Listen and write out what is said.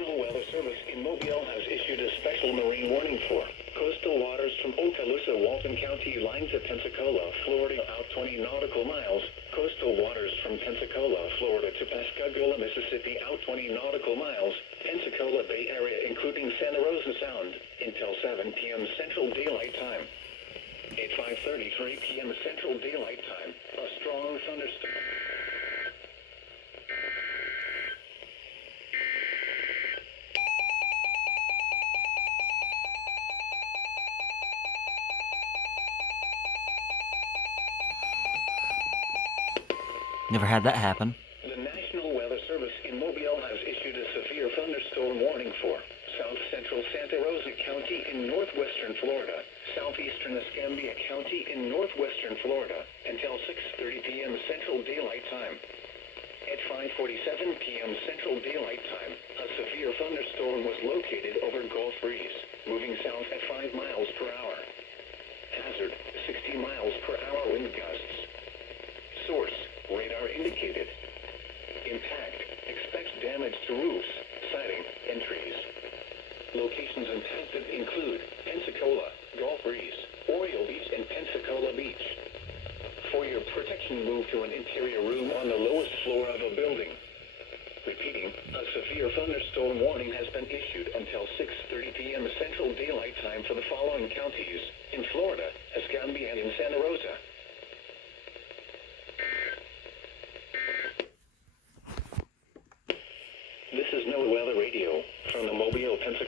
National Weather Service in Mobile has issued a special marine warning for coastal waters from Okaloosa, Walton County line to Pensacola, Florida out 20 nautical miles, coastal waters from Pensacola, Florida to Pascagoula, Mississippi out 20 nautical miles, Pensacola Bay Area including Santa Rosa Sound, until 7 p.m. Central Daylight Time. At 5:33 p.m. Central Daylight Time, a strong thunderstorm. Never had that happen. The National Weather Service in Mobile has issued a severe thunderstorm warning for south central Santa Rosa County in northwestern Florida, southeastern Escambia County in northwestern Florida, until 6:30 p.m. Central Daylight Time. At 5:47 p.m. Central Daylight Time, a severe thunderstorm was located over Gulf Breeze, moving south at 5 miles per hour. Hazard, 60 miles per hour wind gusts. Source, radar indicated. Impact, expect damage to roofs, siding, and trees. Locations impacted include Pensacola, Gulf Breeze, Oriole Beach, and Pensacola Beach. For your protection, move to an interior room on the lowest floor of a building. Repeating, a severe thunderstorm warning has been issued until 6:30 p.m. Central Daylight Time for the following counties in Florida, Escambia, and Santa Rosa. This is No Weather Radio from the Mobile, Pensacola.